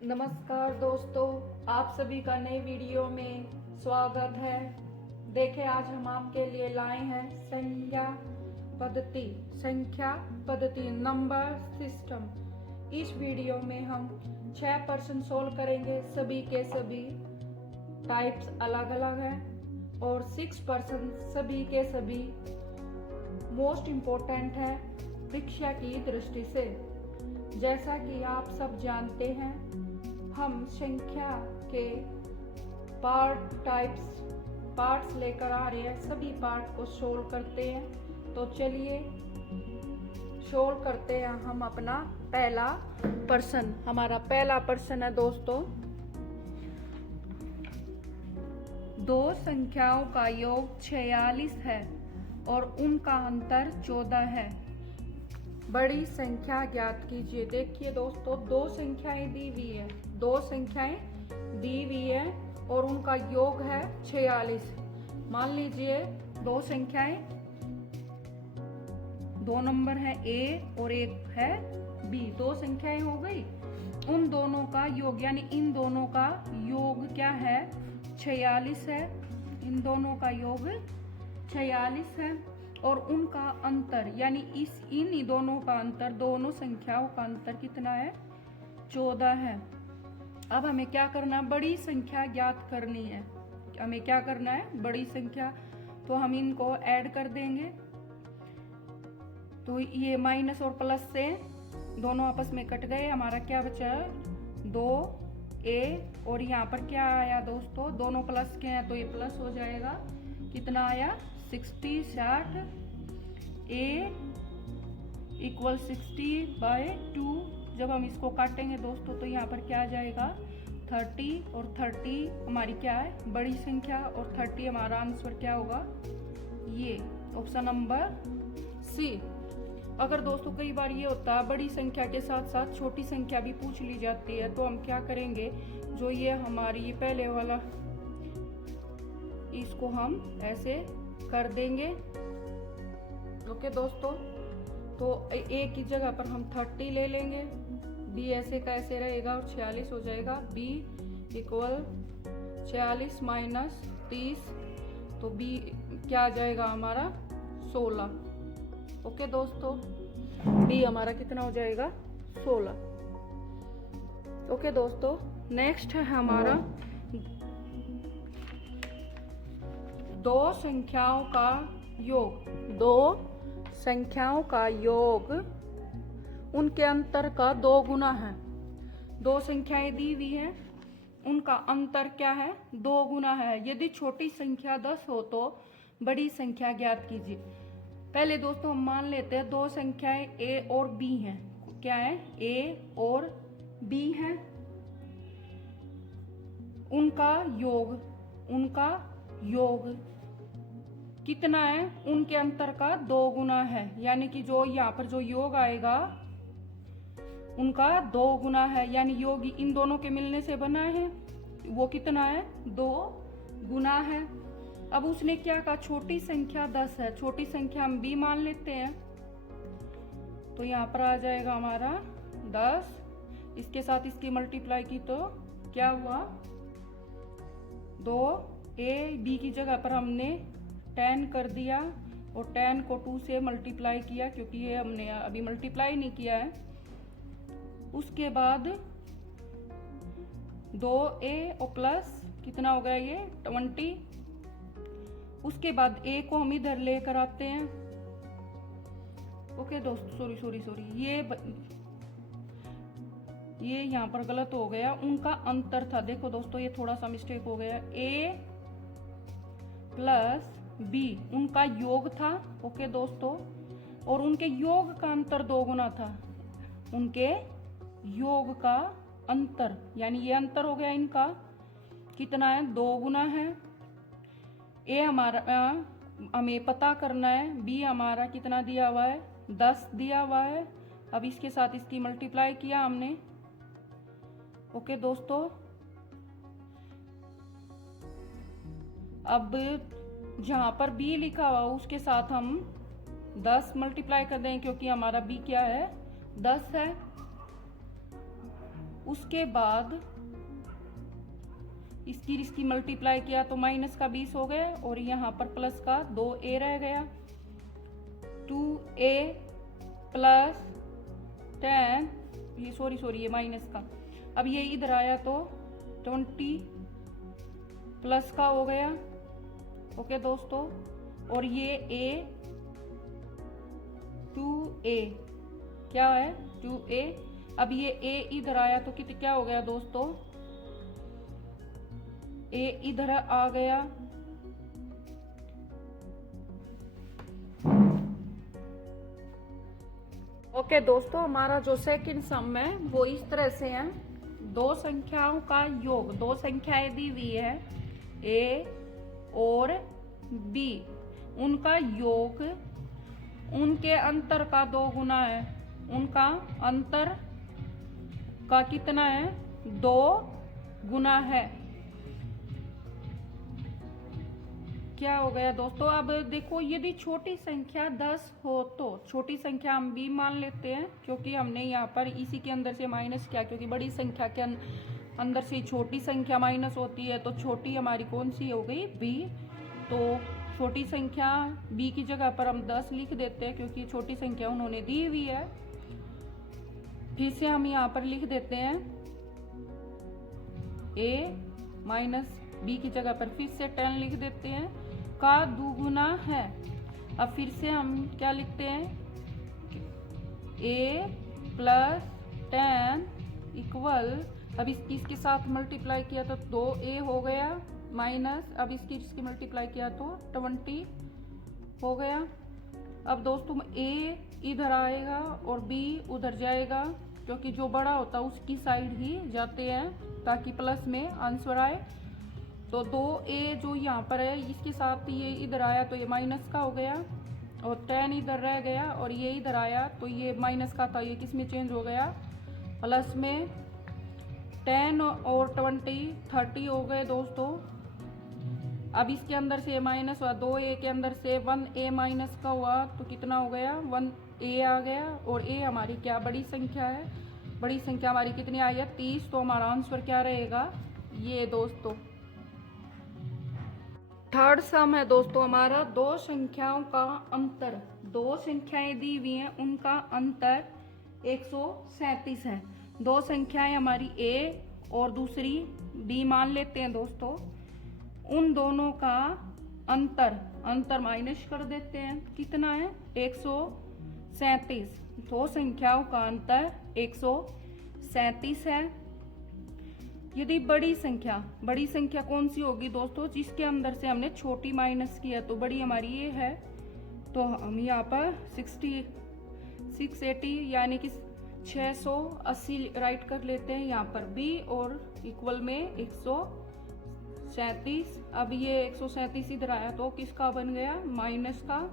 नमस्कार दोस्तों, आप सभी का नए वीडियो में स्वागत है। देखें, आज हम आपके लिए लाए हैं संख्या पद्धति नंबर सिस्टम। इस वीडियो में हम 6% सोल्व करेंगे। सभी के सभी टाइप्स अलग अलग हैं और 6% सभी के सभी मोस्ट इम्पोर्टेंट है परीक्षा की दृष्टि से। जैसा कि आप सब जानते हैं, हम संख्या के पार्ट्स लेकर आ रहे हैं। सभी पार्ट को सोल्व करते हैं। तो चलिए सोल्व करते हैं हम अपना पहला प्रश्न। हमारा पहला प्रश्न है दोस्तों, दो संख्याओं का योग 46 है और उनका अंतर 14 है। बड़ी संख्या ज्ञात कीजिए। देखिए दोस्तों, दो संख्याएं दी हुई है और उनका योग है 46। मान लीजिए दो संख्याएं, दो नंबर है A और एक है B। दो संख्याएं हो गई। उन दोनों का योग यानी इन दोनों का योग क्या है? 46 है। इन दोनों का योग 46 है और उनका अंतर यानी इन दोनों का अंतर, दोनों संख्याओं का अंतर कितना है? 14 है। अब हमें क्या करना है? बड़ी संख्या ज्ञात करनी है। हमें क्या करना है? बड़ी संख्या। तो हम इनको ऐड कर देंगे। तो ये माइनस और प्लस से दोनों आपस में कट गए। हमारा क्या बचा? 2A और यहाँ पर क्या आया दोस्तों? दोनों प्लस के हैं तो ये प्लस हो जाएगा। कितना आया? 60 A इक्वल 60/2। जब हम इसको काटेंगे दोस्तों तो यहाँ पर क्या आ जाएगा? 30 और 30 हमारी क्या है? बड़ी संख्या और 30 हमारा आंसर क्या होगा? ये ऑप्शन नंबर C। अगर दोस्तों कई बार ये होता है, बड़ी संख्या के साथ साथ छोटी संख्या भी पूछ ली जाती है, तो हम क्या करेंगे? जो ये हमारी ये पहले वाला, इसको हम ऐसे कर देंगे। ओके दोस्तों, तो A की जगह पर हम 30 ले लेंगे। B ऐसे का ऐसे रहेगा और 46 हो जाएगा। B इक्वल 46 माइनस 30, तो B क्या आ जाएगा हमारा? 16। ओके दोस्तों, B हमारा कितना हो जाएगा? 16। ओके दोस्तों, नेक्स्ट है हमारा दो संख्याओं का योग। दो संख्याओं का योग उनके अंतर का 2 गुना है। दो संख्याएं दी हुई हैं, उनका अंतर क्या है? 2 गुना है। यदि छोटी संख्या 10 हो तो बड़ी संख्या ज्ञात कीजिए। पहले दोस्तों हम मान लेते हैं दो संख्याएं A और B हैं। क्या है? A और B हैं। उनका योग कितना है? उनके अंतर का 2 गुना है। यानी कि जो यहाँ पर जो योग आएगा उनका 2 गुना है। यानी योग इन दोनों के मिलने से बना है, वो कितना है? 2 गुना है। अब उसने क्या कहा? छोटी संख्या 10 है। छोटी संख्या हम B मान लेते हैं, तो यहाँ पर आ जाएगा हमारा 10। इसके साथ इसकी मल्टीप्लाई की तो क्या हुआ? 2A। B की जगह पर हमने 10 कर दिया और 10 को 2 से मल्टीप्लाई किया, क्योंकि ये हमने अभी मल्टीप्लाई नहीं किया है। उसके बाद 2A और प्लस कितना हो गया? ये 20। उसके बाद A को हम इधर लेकर आते हैं। ओके दोस्तों, सॉरी ये यहाँ पर गलत हो गया। उनका अंतर था, देखो दोस्तों ये थोड़ा सा मिस्टेक हो गया। A प्लस B उनका योग था। ओके दोस्तों, और उनके योग का अंतर 2 गुना था। उनके योग का अंतर यानी ये अंतर हो गया इनका कितना है? 2 गुना है। A हमारा हमें पता करना है। B हमारा कितना दिया हुआ है? 10 दिया हुआ है। अब इसके साथ इसकी मल्टीप्लाई किया हमने। ओके दोस्तों, अब जहां पर B लिखा हुआ उसके साथ हम 10 मल्टीप्लाई कर दें, क्योंकि हमारा B क्या है? 10 है। उसके बाद इसकी मल्टीप्लाई किया तो माइनस का 20 हो गया और यहाँ पर प्लस का 2a रह गया। 2a प्लस 10, ये सॉरी ये माइनस का, अब ये इधर आया तो 20 प्लस का हो गया। ओके दोस्तों, और ये a 2a क्या है 2a। अब ये a इधर आया तो क्या हो गया दोस्तों, a इधर आ गया। ओके दोस्तों, हमारा जो सेकंड सम है वो इस तरह से है। दो संख्याओं का योग, दो संख्याएं दी हुई है a और b, उनका योग उनके अंतर का 2 गुना है। उनका अंतर का कितना है 2 गुना है। क्या हो गया दोस्तों, अब देखो यदि छोटी संख्या 10 हो तो छोटी संख्या हम b मान लेते हैं, क्योंकि हमने यहाँ पर इसी के अंदर से माइनस किया, क्योंकि बड़ी संख्या के अंदर से छोटी संख्या माइनस होती है, तो छोटी हमारी कौन सी हो गई b। तो छोटी संख्या b की जगह पर हम 10 लिख देते हैं, क्योंकि छोटी संख्या उन्होंने दी हुई है। फिर से हम यहाँ पर लिख देते हैं a माइनस b की जगह पर फिर से 10 लिख देते हैं, का 2 गुना है। अब फिर से हम क्या लिखते हैं a प्लस 10 इक्वल, अब इसके साथ मल्टीप्लाई किया तो 2a हो गया माइनस, अब इसकी मल्टीप्लाई किया तो 20 हो गया। अब दोस्तों a इधर आएगा और b उधर जाएगा, क्योंकि जो बड़ा होता है उसकी साइड ही जाते हैं ताकि प्लस में आंसर आए। तो 2a जो यहाँ पर है इसके साथ ये इधर आया तो ये माइनस का हो गया, और 10 इधर रह गया और ये इधर आया तो ये माइनस का था, ये किस में चेंज हो गया प्लस में। 10 और 20 30 हो गए दोस्तों। अब इसके अंदर से माइनस हुआ, 2a के अंदर से 1a माइनस का हुआ तो कितना हो गया 1a आ गया। और a हमारी क्या बड़ी संख्या है, बड़ी संख्या हमारी कितनी आई है 30, तो हमारा आंसर क्या रहेगा ये दोस्तों। थर्ड सम है दोस्तों हमारा, दो संख्याओं का अंतर, दो संख्याएं दी हुई हैं उनका अंतर 137 है। दो संख्याएं हमारी a और दूसरी b मान लेते हैं दोस्तों। उन दोनों का अंतर माइनस कर देते हैं, कितना है 137। दो संख्याओं का अंतर 137 है। यदि बड़ी संख्या कौन सी होगी दोस्तों, जिसके अंदर से हमने छोटी माइनस किया, तो बड़ी हमारी ये है, तो हम यहाँ पर 680 यानी कि 680 राइट कर लेते हैं यहाँ पर b और इक्वल में 137। अब ये 137 इधर आया तो किसका बन गया माइनस का,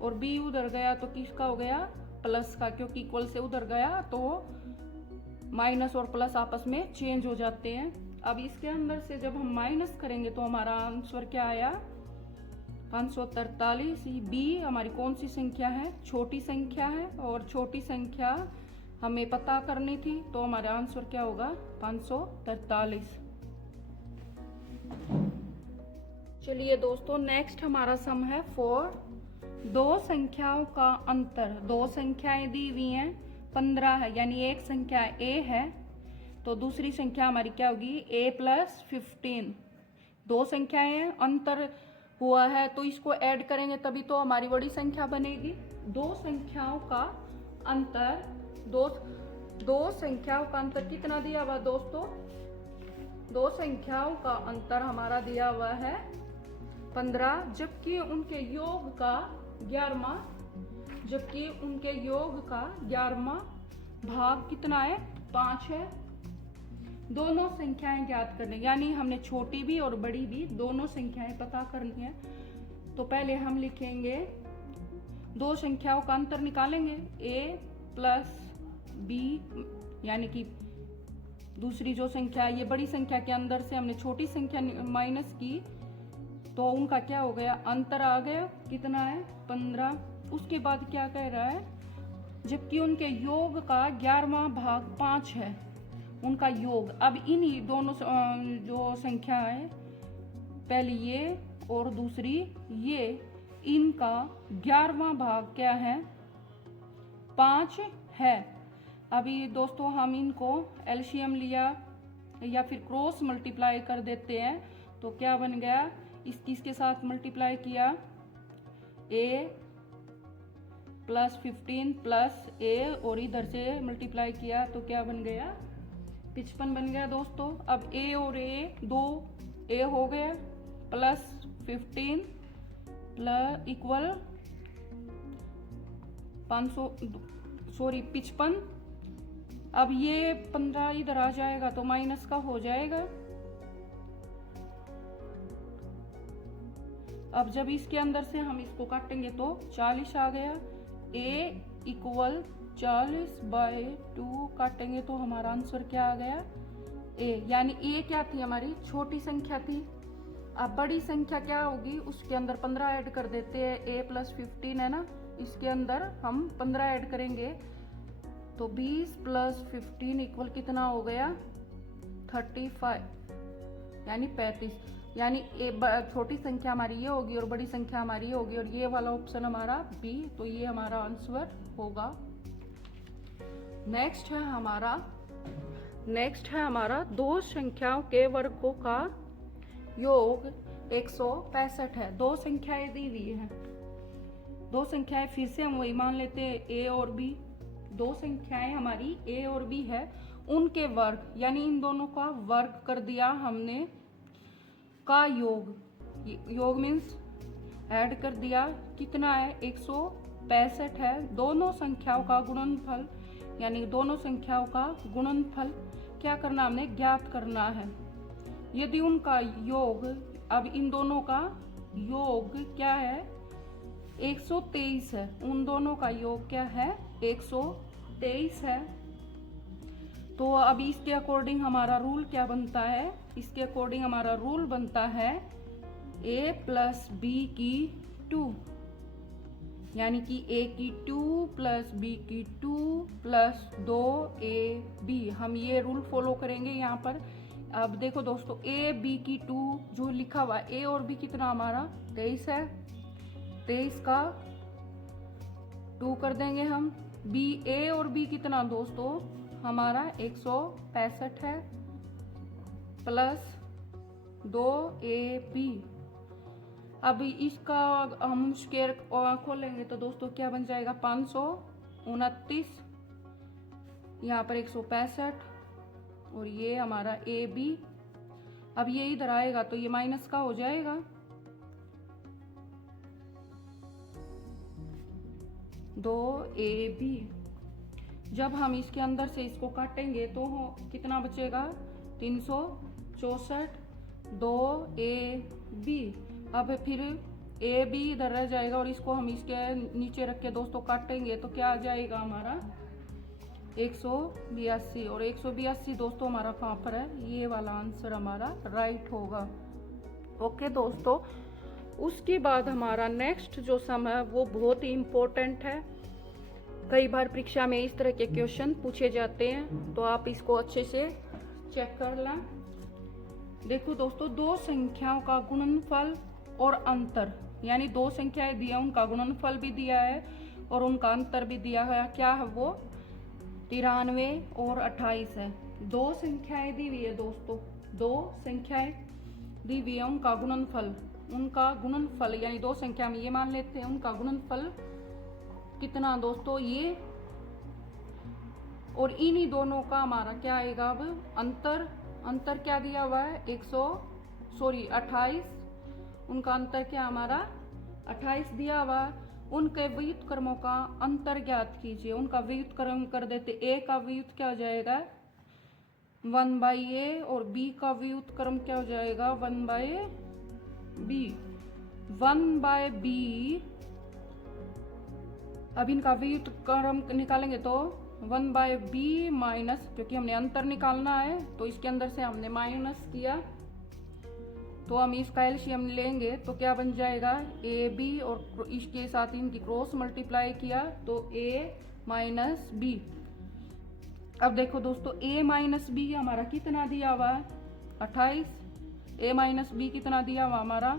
और b उधर गया तो किसका हो गया प्लस का, क्योंकि इक्वल से उधर गया तो माइनस और प्लस आपस में चेंज हो जाते हैं। अब इसके अंदर से जब हम माइनस करेंगे तो हमारा आंसर क्या आया 543। b हमारी कौन सी संख्या है छोटी संख्या है, और छोटी संख्या हमें पता करनी थी, तो हमारा आंसर क्या होगा 543। चलिए दोस्तों नेक्स्ट हमारा सम है 4। दो संख्याओं का अंतर, दो संख्याएं दी हुई हैं 15 है, यानी एक संख्या a है तो दूसरी संख्या हमारी क्या होगी a प्लस 15। दो संख्याएं हैं, अंतर हुआ है तो इसको ऐड करेंगे तभी तो हमारी बड़ी संख्या बनेगी। दो संख्याओं का अंतर, दो संख्याओं का अंतर कितना दिया हुआ दोस्तों, दो संख्याओं का अंतर हमारा दिया हुआ है 15, जबकि उनके योग का 11वां भाग कितना है 5 है। दोनों संख्याएं ज्ञात करनी, यानी हमने छोटी भी और बड़ी भी दोनों संख्याएं पता करनी है। तो पहले हम लिखेंगे दो संख्याओं का अंतर निकालेंगे a प्लस b, यानी कि दूसरी जो संख्या ये बड़ी संख्या के अंदर से हमने छोटी संख्या माइनस की तो उनका क्या हो गया अंतर आ गया, कितना है 15। उसके बाद क्या कह रहा है जबकि उनके योग का 11वां भाग 5 है, उनका योग। अब इन्हीं दोनों जो संख्या है, पहली ये और दूसरी ये, इनका 11वां भाग क्या है? 5 है। अभी दोस्तों हम इनको एलसीएम लिया या फिर क्रॉस मल्टीप्लाई कर देते हैं, तो क्या बन गया? इसके साथ मल्टीप्लाई किया, a प्लस 15 प्लस a, और इधर से मल्टीप्लाई किया तो क्या बन गया? 55 बन गया दोस्तों। अब a और a, 2 a हो गया, प्लस 15 प्लस इक्वल 55। अब ये 15 इधर आ जाएगा तो माइनस का हो जाएगा। अब जब इसके अंदर से हम इसको काटेंगे तो 40 आ गया। a इक्वल 40/2 काटेंगे तो हमारा आंसर क्या आ गया? a। यानी a क्या थी? हमारी छोटी संख्या थी। अब बड़ी संख्या क्या होगी? उसके अंदर 15 ऐड कर देते हैं। a प्लस 15 है ना, इसके अंदर हम 15 ऐड करेंगे तो 20 प्लस 15 इक्वल कितना हो गया? 35, यानी 35। यानी छोटी संख्या हमारी ये होगी और बड़ी संख्या हमारी ये होगी, और ये वाला ऑप्शन हमारा बी, तो ये हमारा आंसर होगा। नेक्स्ट है हमारा दो संख्याओं के वर्गों का योग 165 है। दो संख्याएं दी हुई है, दो संख्याएं फिर से हम वही मान लेते हैं, ए और बी। दो संख्याएं हमारी ए और बी है, उनके वर्ग यानी इन दोनों का वर्ग कर दिया हमने, का योग मीन्स ऐड कर दिया। कितना है? 165 है। दोनों संख्याओं का गुणनफल, यानी दोनों संख्याओं का गुणनफल क्या करना? हमने ज्ञात करना है। यदि उनका योग, अब इन दोनों का योग क्या है? 123 है। उन दोनों का योग क्या है? 123 है। तो अब इसके अकॉर्डिंग हमारा रूल क्या बनता है? इसके अकॉर्डिंग हमारा रूल बनता है a प्लस बी की 2, यानी कि a की 2 प्लस b की 2 प्लस 2ab। हम ये रूल फॉलो करेंगे यहाँ पर। अब देखो दोस्तों, a b की 2 जो लिखा हुआ a और b कितना हमारा 23 है, 23 का 2 कर देंगे हम। b a और b कितना दोस्तों हमारा 165 है, प्लस 2ab। अब इसका हम स्क्वायर खोलेंगे तो दोस्तों क्या बन जाएगा? 529, यहाँ पर 165, और ये हमारा ए बी। अब ये इधर आएगा तो ये माइनस का हो जाएगा, 2ab। जब हम इसके अंदर से इसको काटेंगे तो कितना बचेगा? 364, 2ab। अब फिर ए बी इधर रह जाएगा और इसको हम इसके नीचे रख के दोस्तों काटेंगे तो क्या आ जाएगा हमारा? 182। और 182 दोस्तों हमारा कहाँ पर है? ये वाला आंसर हमारा राइट होगा। ओके दोस्तों, उसके बाद हमारा नेक्स्ट जो सम है वो बहुत ही इम्पोर्टेंट है। कई बार परीक्षा में इस तरह के क्वेश्चन पूछे जाते हैं, तो आप इसको अच्छे से चेक कर लें। देखो दोस्तों, दो संख्याओं का गुणनफल और अंतर, यानी दो संख्याएं दिया, उनका गुणनफल भी दिया है और उनका अंतर भी दिया है। क्या है वो? 93 और 28 है। दो संख्याएं दी हुई है दोस्तों, दो संख्याएं दी हुई है, उनका गुणनफल यानी दो संख्या में ये मान लेते हैं उनका गुणनफल कितना दोस्तों? ये, और इन्हीं दोनों का हमारा क्या आएगा? अब अंतर क्या दिया हुआ है? 28। उनका अंतर क्या हमारा? 28 दिया हुआ। उनके व्युत्क्रमों का अंतर ज्ञात कीजिए। उनका व्युत्क्रम कर देते। a का व्युत्क्रम क्या हो जाएगा? 1/a, और b का व्युत्क्रम क्या हो जाएगा? 1/b। 1/b, अब इनका व्युत्क्रम निकालेंगे तो 1/b माइनस, क्योंकि हमने अंतर निकालना है तो इसके अंदर से हमने माइनस किया, तो हम इसका एलसीएम लेंगे तो क्या बन जाएगा? ए बी, और इसके साथ इनकी क्रॉस मल्टीप्लाई किया तो a माइनस बी। अब देखो दोस्तों a माइनस बी हमारा कितना दिया हुआ है 28, a माइनस बी कितना दिया हुआ हमारा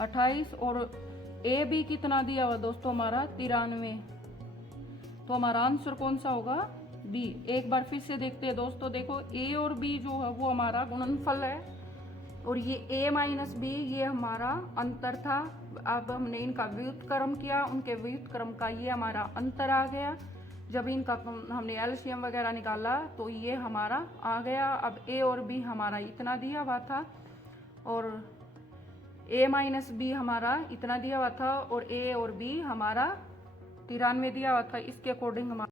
28 और ए बी कितना दिया हुआ दोस्तों हमारा 93। तो हमारा आंसर कौन सा होगा बी। एक बार फिर से देखते हैं दोस्तों, देखो ए और बी जो है वो हमारा गुणनफल है और ये a माइनस बी ये हमारा अंतर था। अब हमने इनका व्युत्क्रम किया, उनके व्युत्क्रम का ये हमारा अंतर आ गया। जब इनका हमने एलसीएम वगैरह निकाला तो ये हमारा आ गया। अब a और b हमारा इतना दिया हुआ था और a माइनस बी हमारा इतना दिया हुआ था और a और b हमारा 93 दिया हुआ था। इसके अकॉर्डिंग हमारा